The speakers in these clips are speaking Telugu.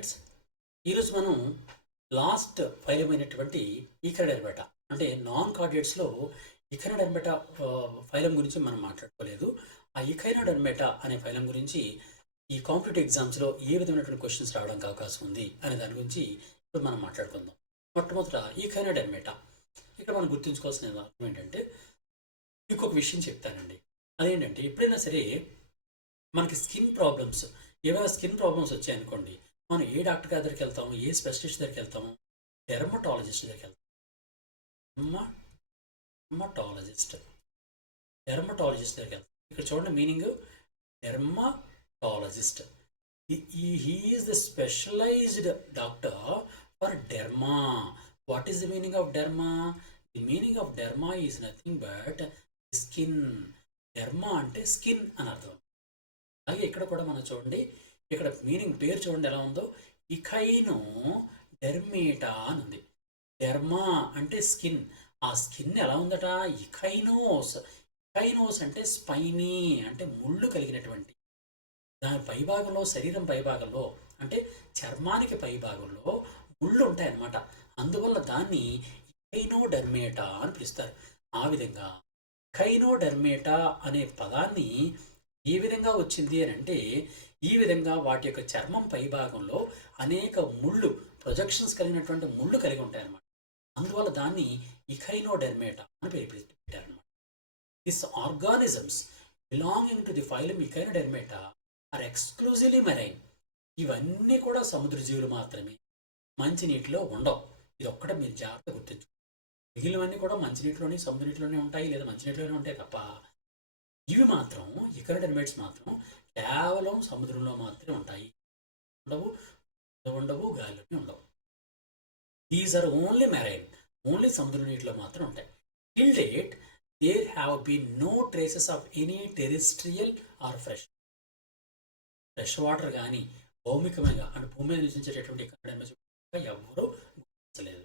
స్టూడెంట్స్, ఈరోజు మనం లాస్ట్ ఫైలం అయినటువంటి ఈకరడెర్బేటా అంటే నాన్ కార్డియేట్స్లో ఇకనోడెర్బేటా ఫైలం గురించి మనం మాట్లాడుకోలేదు. ఆ ఇకైనోడెర్బేటా అనే ఫైలం గురించి ఈ కాంపిటేటివ్ ఎగ్జామ్స్లో ఏ విధమైనటువంటి క్వశ్చన్స్ రావడానికి అవకాశం ఉంది అనే దాని గురించి ఇప్పుడు మనం మాట్లాడుకుందాం. మొట్టమొదట ఈకైనోడెర్బేటా ఇక్కడ మనం గుర్తుంచుకోవాల్సిన అర్థం ఏంటంటే, ఇంకొక విషయం చెప్తానండి. అదేంటంటే, ఎప్పుడైనా సరే మనకి స్కిన్ ప్రాబ్లమ్స్, ఏమైనా స్కిన్ ప్రాబ్లమ్స్ వచ్చాయనుకోండి, మనం ఏ డాక్టర్ గారి దగ్గరికి వెళ్తాము, ఏ స్పెషలిస్ట్ దగ్గరికి వెళ్తాము? డెర్మటాలజిస్ట్ దగ్గరికి వెళ్తాం. డెర్మటాలజిస్ట్ డెర్మటాలజిస్ట్ దగ్గరికి వెళ్తాం. ఇక్కడ చూడండి meaning, dermatologist. He is the specialised doctor for derma. What is the meaning of derma? The meaning of derma is nothing but skin. Derma అంటే స్కిన్ అని అర్థం. అలాగే ఇక్కడ కూడా మనం చూడండి, ఇక్కడ మీనింగ్ పేరు చూడండి ఎలా ఉందో. ఇకైనో డెర్మేటా అని ఉంది. డెర్మా అంటే స్కిన్. ఆ స్కిన్ ఎలా ఉందట? ఇకైనోస్. ఇకైనోస్ అంటే స్పైనీ, అంటే ముళ్ళు కలిగినటువంటి. దాని పైభాగంలో, శరీరం పైభాగంలో అంటే చర్మానికి పైభాగంలో ముళ్ళు ఉంటాయన్నమాట. అందువల్ల దాన్ని ఇకైనోడెర్మేటా అని పిలుస్తారు. ఆ విధంగా ఇకైనోడెర్మేటా అనే పదాన్ని ఏ విధంగా వచ్చింది అని అంటే, ఈ విధంగా వాటి యొక్క చర్మం పైభాగంలో అనేక ముళ్ళు, ప్రొజెక్షన్స్ కలిగినటువంటి ముళ్ళు కలిగి ఉంటాయన్నమాట. అందువల్ల దాన్ని ఇకైనోడెర్మేటా అని పేరు పెట్టారన్నమాట. This organisms belonging to the phylum Echinodermata are exclusively marine. ఇవన్నీ కూడా సముద్ర జీవులు మాత్రమే, మంచినీటిలో ఉండవు. ఇది ఒక్కటే మీరు జాగ్రత్త గుర్తించు. మిగిలినవన్నీ కూడా మంచినీటిలోని, సముద్ర నీటిలోనే ఉంటాయి, లేదా మంచినీటిలోనే ఉంటాయి తప్ప, ఇవి మాత్రం ఇకైనోడెర్మేట్స్ మాత్రం కేవలం సముద్రంలో మాత్రమే ఉంటాయి. ఉండవు గాలిలోనే ఉండవు. These are only marine. Only సముద్ర నీటిలో మాత్రం ఉంటాయి. Till date there have been no traces of any terrestrial or fresh water కానీ, భౌమికమైన అంటే భూమి మీద నివసించేటటువంటి ఇకైనోడెర్మేట్స్ ఎవరూ గుర్తించలేదు.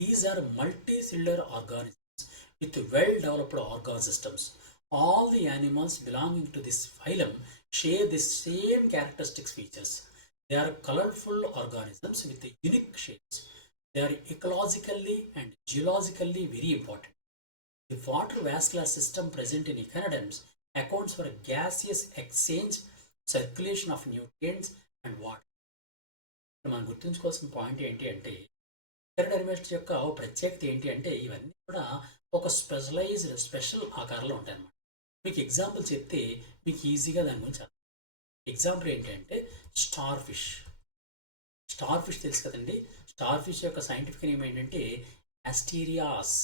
These are multi cellular organisms with well developed organ systems. All the animals belonging to this phylum share the same characteristic features. They are colorful organisms with unique shapes. They are ecologically and geologically very important. The water vascular system present in echinoderms accounts for a gaseous exchange, circulation of nutrients and water. మనం గుర్తుంచుకోవాల్సిన పాయింట్ ఏంటి అంటే, ఇకైనోడెర్మేట్స్ యొక్క ప్రత్యేకత ఏంటి అంటే, ఇవన్నీ కూడా ఒక స్పెషల్ ఆకారంలో ఉంటాయన్నమాట. మీకు ఎగ్జాంపుల్ చెప్తే మీకు ఈజీగా దాని గురించి అర్థం. ఎగ్జాంపుల్ ఏంటంటే స్టార్ ఫిష్. స్టార్ ఫిష్ తెలుసు కదండి. స్టార్ ఫిష్ యొక్క సైంటిఫిక్ నేమ్ ఏంటంటే యాస్టీరియాస్.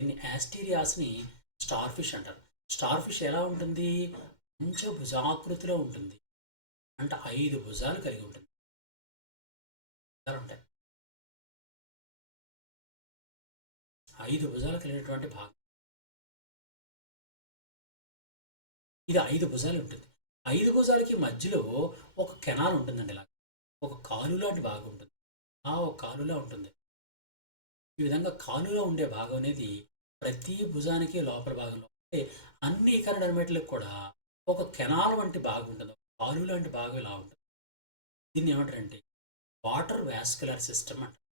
దీన్ని యాస్టీరియాస్ని స్టార్ ఫిష్ అంటారు. స్టార్ ఫిష్ ఎలా ఉంటుంది? కొంచెం భుజాకృతిలో ఉంటుంది. అంటే 5 భుజాలు కలిగి ఉంటుంది. ఉంటాయి 5 భుజాలు కలిగినటువంటి భాగం. ఇది 5 భుజాలు ఉంటుంది. 5 భుజాలకి మధ్యలో ఒక కెనాల్ ఉంటుందండి. ఇలా ఒక కాలు లాంటి భాగం ఉంటుంది. ఒక కాలులా ఉంటుంది. ఈ విధంగా కాలులో ఉండే భాగం అనేది ప్రతి భుజానికి లోపల భాగంలో, అంటే అన్ని ఇకైనోడెర్మేట్లకు కూడా ఒక కెనాల్ వంటి భాగం ఉంటుంది. ఒక కాలు లాంటి భాగం ఇలా ఉంటుంది. దీన్ని ఏమంటారంటే వాటర్ వాస్క్యులర్ సిస్టమ్ అంటారు.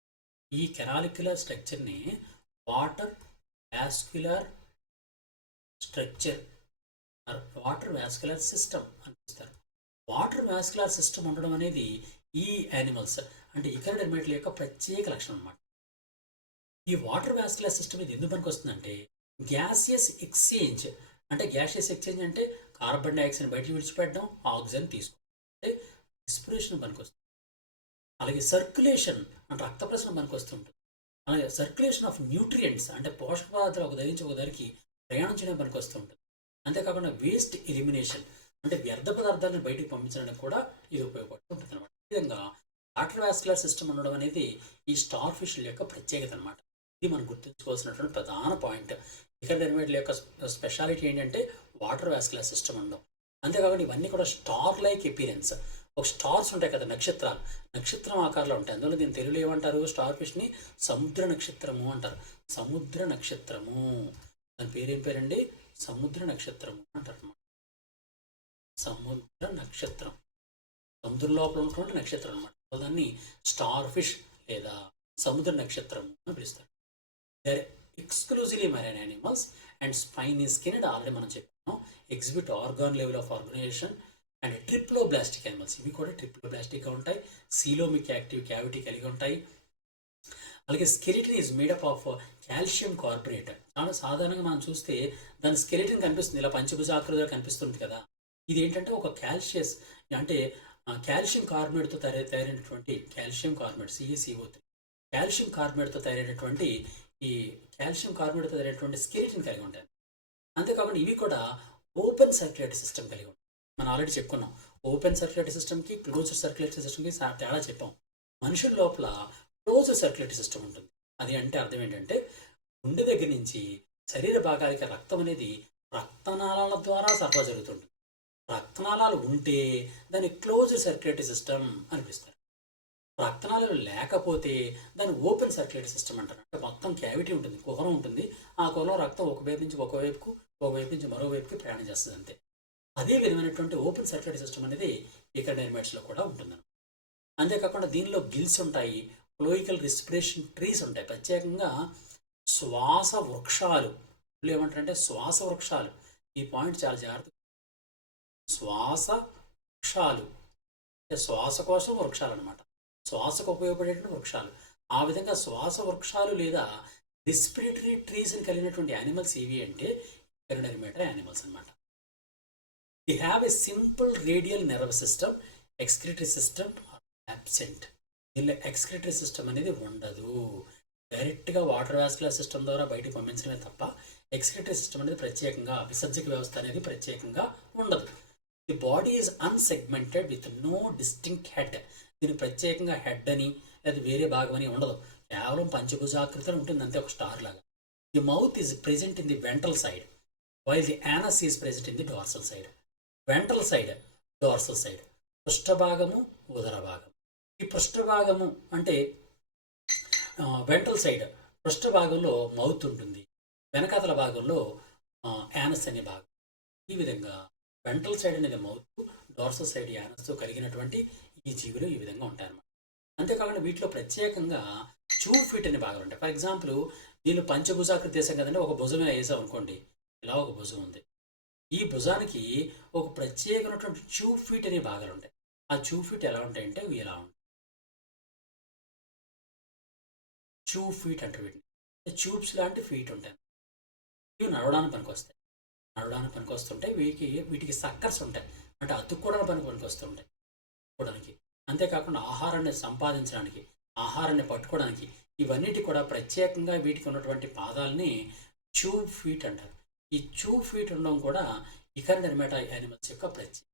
ఈ కెనాలిక్యులర్ స్ట్రక్చర్ని water vascular structure, water vascular system అనిపిస్తారు. వాటర్ వాస్కులర్ సిస్టమ్ ఉండడం అనేది ఈ యానిమల్స్ అంటే ఇకైనోడెర్మేట్ల యొక్క ప్రత్యేక లక్షణం అన్నమాట. ఈ వాటర్ వాస్కులర్ సిస్టమ్ ఇది ఎందుకు పనికి వస్తుందంటే, గ్యాసియస్ ఎక్స్చేంజ్. అంటే గ్యాసియస్ ఎక్స్చేంజ్ అంటే కార్బన్ డైఆక్సైడ్ బయటకు విడిచిపెట్టడం, ఆక్సిజన్ తీసుకోవడం, అంటే రెస్పిరేషన్ పనికి వస్తుంది. అలాగే సర్క్యులేషన్ అంటే రక్త ప్రసరణ పనికి వస్తుంటుంది. అలాగే సర్క్యులేషన్ ఆఫ్ న్యూట్రియంట్స్ అంటే పోషక పదార్థాలు ఒక దగ్గర నుంచి ఒక దగ్గరికి ప్రయాణం చేయడం పనికి వస్తుంటుంది. అంతేకాకుండా వేస్ట్ ఎలిమినేషన్ అంటే వ్యర్థ పదార్థాలను బయటకు పంపించడానికి కూడా ఇది ఉపయోగపడుతుంటుంది అనమాట. ఈ విధంగా వాటర్ వాస్కులర్ సిస్టమ్ ఉండడం అనేది ఈ స్టార్ ఫిష్ల యొక్క ప్రత్యేకత అనమాట. ఇది మనం గుర్తుంచుకోవాల్సినటువంటి ప్రధాన పాయింట్. ఇకైనోడెర్మేట్ల యొక్క స్పెషాలిటీ ఏంటంటే వాటర్ వాస్కులర్ సిస్టమ్ ఉండడం. అంతేకాకుండా ఇవన్నీ కూడా స్టార్ లైక్ అపీరెన్స్. ఒక స్టార్స్ ఉంటాయి కదా, నక్షత్రాలు, నక్షత్రం ఆకారంలో ఉంటాయి. అందువల్ల దీని తెలుగులో ఏమంటారు? స్టార్ ఫిష్ని సముద్ర నక్షత్రము అంటారు. సముద్ర నక్షత్రము దాని పేరేం పేరండి? సముద్ర నక్షత్రం అంటారు అన్నమాట. సముద్ర నక్షత్రం సముద్రం లోపల ఉన్నటువంటి నక్షత్రం అనమాట. దాన్ని స్టార్ ఫిష్ లేదా సముద్ర నక్షత్రం అని పిలుస్తారు. They are exclusively marine animals and spiny skinned, already మనం చెప్పాము. Exhibit organ level of organisation and triploblastic animals, ఇవి కూడా ట్రిప్లోబ్లాస్టిక్గా ఉంటాయి. సీలోమిక్ యాక్టివ్ క్యావిటీ కలిగి ఉంటాయి. అలాగే skeleton is made up of calcium carbonate. చాలా సాధారణంగా మనం చూస్తే దాని స్కెలిటన్ కనిపిస్తుంది, ఇలా పంచభుజాకృతిలో కనిపిస్తుంది కదా. ఇది ఏంటంటే ఒక కాల్షియస్ అంటే కాల్షియం కార్బోనేట్తో తయారైనటువంటి కాల్షియం కార్బోనేట్ CaCO3 కాల్షియం కార్బోనేట్తో తయారైనటువంటి ఈ కాల్షియం కార్బోనేట్తో తయారైనటువంటి స్కెలిటన్ కలిగి ఉంటాయి. అంతేకాకుండా ఇవి కూడా ఓపెన్ సర్క్యులేటరీ సిస్టమ్ కలిగి ఉంటాయి. మనం ఆల్రెడీ చెప్పుకున్నాం, ఓపెన్ సర్క్యులేటరీ సిస్టమ్కి క్లోజ్డ్ సర్క్యులేటరీ సిస్టమ్కి తేడా చెప్పాం. మనుషుల లోపల క్లోజ్డ్ సర్క్యులేటరీ సిస్టమ్ ఉంటుంది. అది అంటే అర్థం ఏంటంటే గుండె దగ్గర నుంచి శరీర భాగాలకి రక్తం అనేది రక్తనాళాల ద్వారా సరఫరా జరుగుతుంది. రక్తనాళాలు ఉంటే దాన్ని క్లోజ్డ్ సర్క్యులేటరీ సిస్టమ్ అనిపిస్తారు. రక్తనాళాలు లేకపోతే దాన్ని ఓపెన్ సర్క్యులేటరీ సిస్టమ్ అంటారు. అంటే మొత్తం క్యావిటీ ఉంటుంది, కుహరం ఉంటుంది. ఆ కుహరం రక్తం ఒకవైపు నుంచి ఒకవైపు నుంచి మరోవైపుకి ప్రయాణం చేస్తుంది అంతే. అదే విధమైనటువంటి ఓపెన్ సర్క్యులేటరీ సిస్టమ్ అనేది ఈకడెర్మాట్స్లో కూడా ఉంటుంది. అంతేకాకుండా దీనిలో గిల్స్ ఉంటాయి, క్లోయికల్ రెస్పిరేషన్ ట్రీస్ ఉంటాయి. ప్రత్యేకంగా శ్వాస వృక్షాలు ఏమంటారంటే శ్వాస వృక్షాలు. ఈ పాయింట్ చాలా జాగ్రత్త. శ్వాస వృక్షాలు అంటే శ్వాస కోసం వృక్షాలు అనమాట, శ్వాసకు ఉపయోగపడేటువంటి వృక్షాలు. ఆ విధంగా శ్వాస వృక్షాలు లేదా రెస్పిరేటరీ ట్రీస్ అని కలిగినటువంటి యానిమల్స్ ఇవి అంటే ఎరిడెర్మాటా యానిమల్స్ అనమాట. The have a simple radial nervous system, excretory system absent. దీనిలో ఎక్స్క్రిటరీ సిస్టమ్ అనేది ఉండదు. డైరెక్ట్గా వాటర్ వాస్కులర్ సిస్టమ్ ద్వారా బయటకు పంపించడమే తప్ప ఎక్స్క్రిటరీ సిస్టమ్ అనేది ప్రత్యేకంగా విసర్జక వ్యవస్థ అనేది ప్రత్యేకంగా ఉండదు. The body is unsegmented with no distinct head. దీనికి ప్రత్యేకంగా హెడ్ అని లేదా వేరే భాగం అని ఉండదు, కేవలం పంచభుజాకృతిలో ఉంటుంది అంతే, ఒక స్టార్ లాగా. The mouth is present in the ventral side while the anus is present in the dorsal side. Ventral side, dorsal side, పృష్ఠభాగము, ఉదర భాగం. ఈ పృష్ఠభాగము అంటే వెంట్రల్ సైడ్ పృష్ఠభాగంలో మౌత్ ఉంటుంది, వెనకాతల భాగంలో యానస్ అనే భాగం. ఈ విధంగా వెంట్రల్ సైడ్ అనేది మౌత్, డార్సల్ సైడ్ యానస్తో కలిగినటువంటి ఈ జీవులు ఈ విధంగా ఉంటాయన్నమాట. అంతేకాకుండా వీటిలో ప్రత్యేకంగా చూ ఫీట్ అనే భాగాలు ఉంటాయి. ఫర్ ఎగ్జాంపుల్ దీనిలో పంచభుజాకృతి వేసాం కదండి, ఒక భుజం ఇలా వేసాం అనుకోండి, ఇలా ఒక భుజం ఉంది. ఈ భుజానికి ఒక ప్రత్యేకమైనటువంటి చూ ఫీట్ అనే భాగాలు ఉంటాయి. ఆ చూ ఫీట్ ఎలా ఉంటాయంటే ఇలా ఉంటాయి. చూ ఫీట్ అంటే వీటిని ట్యూబ్స్ లాంటి ఫీట్ ఉంటాయి. ఇవి నడవడానికి పనికొస్తాయి. నడవడానికి పనికొస్తుంటాయి. వీటికి సక్కర్స్ ఉంటాయి, అంటే అతుక్కోవడానికి పనికొస్తుంటాయి పట్టుకోవడానికి. అంతేకాకుండా ఆహారాన్ని సంపాదించడానికి, ఆహారాన్ని పట్టుకోవడానికి, ఇవన్నిటి కూడా ప్రత్యేకంగా వీటికి ఉన్నటువంటి పాదాలని ట్యూబ్ ఫీట్ అంటారు. ఈ ట్యూబ్ ఫీట్ ఉండడం కూడా ఇకర్డెర్మాటా యానిమల్స్ యొక్క ప్రత్యేకత.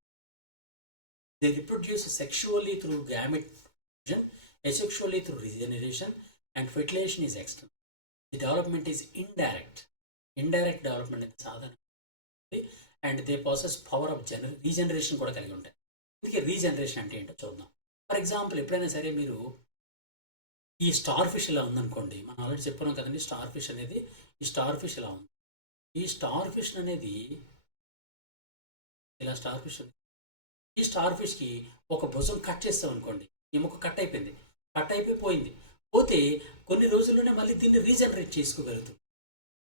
They reproduce sexually through gamete fusion, asexually through regeneration, and fertilization is external. The development is indirect. Indirect development is సాధారణ, and they process power of regeneration కూడా కలిగి ఉంటాయి. అందుకే రీజనరేషన్ అంటే ఏంటో చూద్దాం. ఫర్ ఎగ్జాంపుల్ ఎప్పుడైనా సరే మీరు ఈ స్టార్ ఫిష్ ఇలా ఉందనుకోండి, మనం ఆల్రెడీ చెప్పుకున్నాం కదండి, స్టార్ ఫిష్ అనేది, ఈ స్టార్ ఫిష్ ఇలా ఉంది. ఈ స్టార్ ఫిష్ అనేది ఇలా స్టార్ ఫిష్ ఉంది. ఈ స్టార్ ఫిష్కి ఒక భుజం కట్ చేస్తాం అనుకోండి, ఈ ముక్క కట్ అయిపోయింది, కట్ అయిపోయింది, పోతే కొన్ని రోజుల్లోనే మళ్ళీ దీన్ని రీజనరేట్ చేసుకోగలుగుతుంది.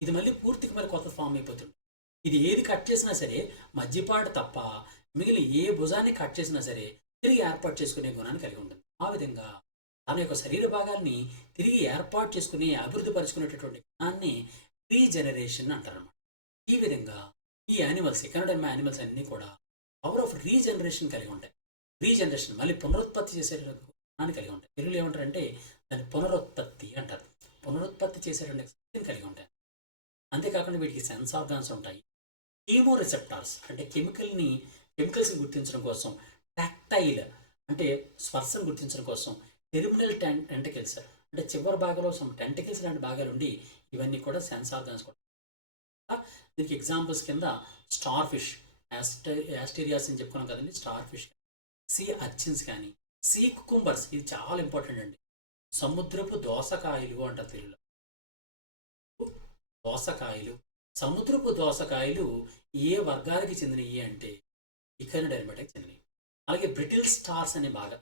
ఇది మళ్ళీ పూర్తిగా మళ్ళీ కొత్త ఫామ్ అయిపోతుంది. ఇది ఏది కట్ చేసినా సరే మధ్యపాటు తప్ప మిగిలిన ఏ భుజాన్ని కట్ చేసినా సరే తిరిగి ఏర్పాటు చేసుకునే గుణాన్ని కలిగి ఉంటుంది. ఆ విధంగా తన యొక్క శరీర భాగాల్ని తిరిగి ఏర్పాటు చేసుకుని అభివృద్ధి పరుచుకునేటటువంటి గుణాన్ని రీజనరేషన్ అంటారన్నమాట. ఈ విధంగా ఈ యానిమల్స్, ఎకనోడెర్మా యానిమల్స్ అన్నీ కూడా పవర్ ఆఫ్ రీజనరేషన్ కలిగి ఉంటాయి. రీజనరేషన్ మళ్ళీ పునరుత్పత్తి చేసేటటువంటి గుణాన్ని కలిగి ఉంటాయి. తెలుగులో ఏమంటారంటే దాన్ని పునరుత్పత్తి అంటారు. పునరుత్పత్తి చేసేటువంటి శక్తిని కలిగి ఉంటాయి. అంతేకాకుండా వీటికి సెన్స్ ఆర్గాన్స్ ఉంటాయి. కీమో రిసెప్టార్స్ అంటే కెమికల్స్ని గుర్తించడం కోసం, టాక్టైల్ అంటే స్పర్శను గుర్తించడం కోసం, టెర్మినల్ టెంటికల్స్ అంటే చివరి భాగంలో టెంటికల్స్ లాంటి భాగాలు ఉండి ఇవన్నీ కూడా సెన్స్ ఆర్గాన్స్ కూడా. దీనికి ఎగ్జాంపుల్స్ కింద స్టార్ ఫిష్, యాస్టీరియాస్ అని చెప్పుకున్నాం కదండి, స్టార్ ఫిష్, సీ అర్చిన్స్ కానీ, సీ కుకుంబర్స్, ఇది చాలా ఇంపార్టెంట్ అండి. సముద్రపు దోసకాయలు అంటారు తెలుగులో. దోసకాయలు, సముద్రపు దోసకాయలు ఏ వర్గానికి చెందినవి అంటే ఇకనోడెర్మాటాకి చెందినవి. అలాగే బ్రిటిల్ స్టార్స్ అనే బాగా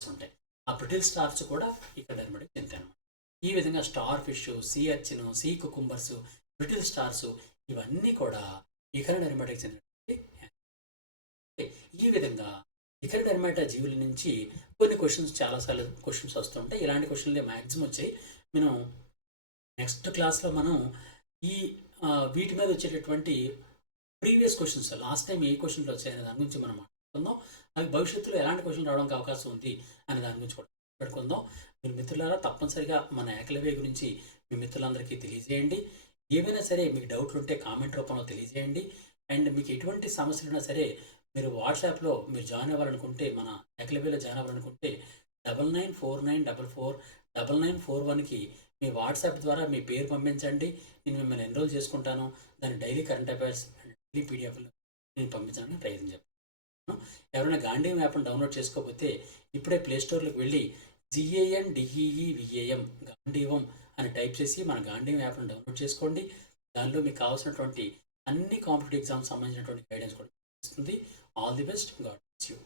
ఉంటాయి. ఆ బ్రిటిల్ స్టార్స్ కూడా ఇకడర్మటిక్ చెందుతాయి అన్నమాట. ఈ విధంగా starfish, sea urchin, sea cucumbers, brittle stars ఇవన్నీ కూడా ఇకడర్మటిక్ చెందినటువంటి. ఈ విధంగా ఇకడర్మాటా జీవుల నుంచి కొన్ని క్వశ్చన్స్ చాలాసార్లు క్వశ్చన్స్ వస్తుంటాయి. ఇలాంటి క్వశ్చన్లు మ్యాక్సిమం వచ్చాయి. మనం నెక్స్ట్ క్లాస్లో మనం ఈ వీటి మీద వచ్చేటటువంటి ప్రీవియస్ క్వశ్చన్స్ లాస్ట్ టైం ఏ క్వశ్చన్లు వచ్చాయనే దాని గురించి మనం మాట్లాడుకుందాం. అలాగే భవిష్యత్తులో ఎలాంటి క్వశ్చన్లు రావడానికి అవకాశం ఉంది అనే దాని గురించి కూడా మాట్లాడుకుందాం. మీరు మిత్రులారా తప్పనిసరిగా మన ఏకలవ్య గురించి మీ మిత్రులందరికీ తెలియజేయండి. ఏవైనా సరే మీకు డౌట్లు ఉంటే కామెంట్ రూపంలో తెలియజేయండి. అండ్ మీకు ఎటువంటి సమస్యలు ఉన్నా సరే మీరు వాట్సాప్లో మీరు జాయిన్ అవ్వాలనుకుంటే, మన ఏకలవ్యలో జాయిన్ అవ్వాలనుకుంటే 9949449941కి మీ వాట్సాప్ ద్వారా మీ పేరు పంపించండి. నేను మిమ్మల్ని ఎన్రోల్ చేసుకుంటాను. దాని daily current affairs and daily పీడిఎఫ్లు నేను పంపించడానికి ప్రయత్నం చేస్తాను. ఎవరైనా గాంధీయం యాప్ను డౌన్లోడ్ చేసుకోకపోతే ఇప్పుడే ప్లేస్టోర్లోకి వెళ్ళి GANDEEVAM గాంధీవం అని టైప్ చేసి మన గాంధీయం యాప్ను డౌన్లోడ్ చేసుకోండి. దానిలో మీకు కావాల్సినటువంటి అన్ని కాంపిటేటివ్ ఎగ్జామ్స్ సంబంధించినటువంటి గైడెన్స్ కూడా ఇస్తుంది. All the best. God bless you.